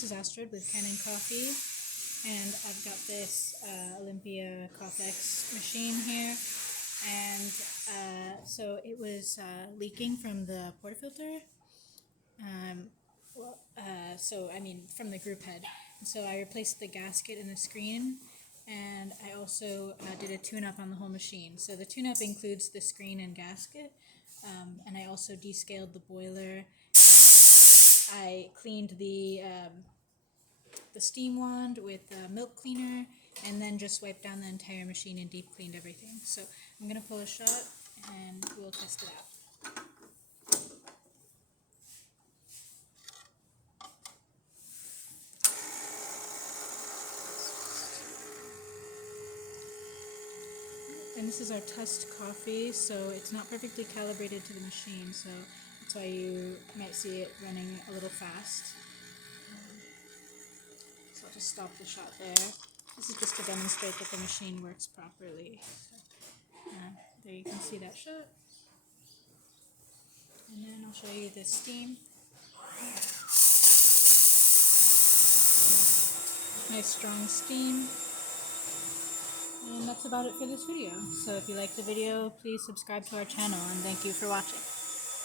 this is Astrid with Kanen Coffee, and I've got this Olympia Coffex machine here, and so it was leaking from the portafilter, from the group head. So I replaced the gasket and the screen, and I also did a tune-up on the whole machine. So the tune-up includes the screen and gasket, and I also descaled the boiler. I cleaned the steam wand with milk cleaner, and then just wiped down the entire machine and deep cleaned everything. So I'm going to pull a shot and we'll test it out. And this is our test coffee, so it's not perfectly calibrated to the machine, so that's why you might see it running a little fast. So I'll just stop the shot there. This is just to demonstrate that the machine works properly. So, there you can see that shot. And then I'll show you the steam. Nice strong steam. And that's about it for this video. So if you like the video, please subscribe to our channel, and thank you for watching.